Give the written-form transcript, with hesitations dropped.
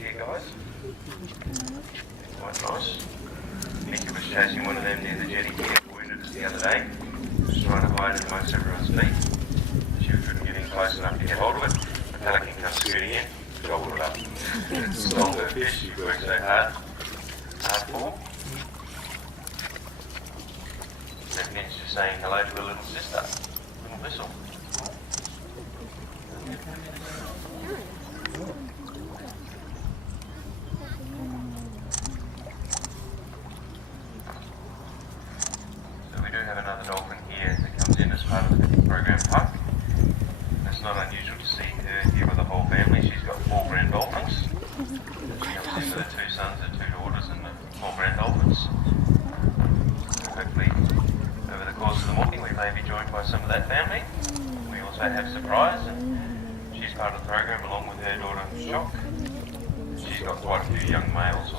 here, guys. Quite nice. Mika was chasing one of them near the jetty here, wounded us the other day. Just trying to hide it amongst everyone's feet. She couldn't get in close enough to get hold of it. The pelican comes scooting in, gobbled it up. Stole her fish she worked so hard for. Reckons just saying hello to her little sister, little Whistle. So we do have another dolphin here that comes in as part of the program park. It's not unusual to see her here with the whole family. She's got 4 grand dolphins. She comes in with her 2 sons, her 2 daughters and the 4 grand dolphins. So hopefully over the course of the morning we may be joined by some of that family. We also have Surprise, and she's part of the program along with her daughter Shock. She's got quite a few young males